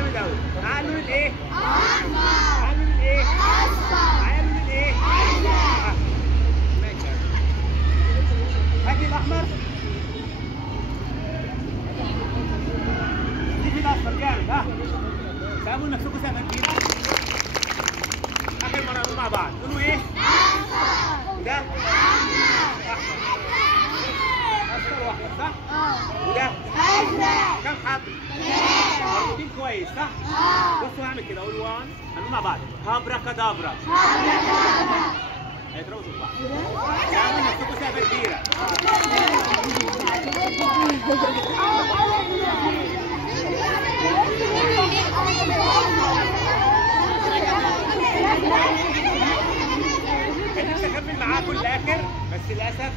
جامد قوي. معايا اللون الايه؟ احمر. معايا اللون الايه؟ اصفر. معايا اللون الايه؟ ازرق. ماشي. هاتي الاحمر. دي في الاصفر جامد. ها سابوا نفسكم سقفه كبيره. اخر مره نقول مع بعض. قولوا ايه؟ اصفر. وده؟ احمر. اصفر واحمر صح؟ وده؟ ازرق. كم حرف؟ 3. مربوطين كويس صح؟ بصوا هعمل كده. اقول 1 هنقول مع بعض. هابرا كدابرا. هيضربوا في بعض. سابوا نفسكم سقفه كبيره. كان نفسي اكمل معاكم الاخر بس للاسف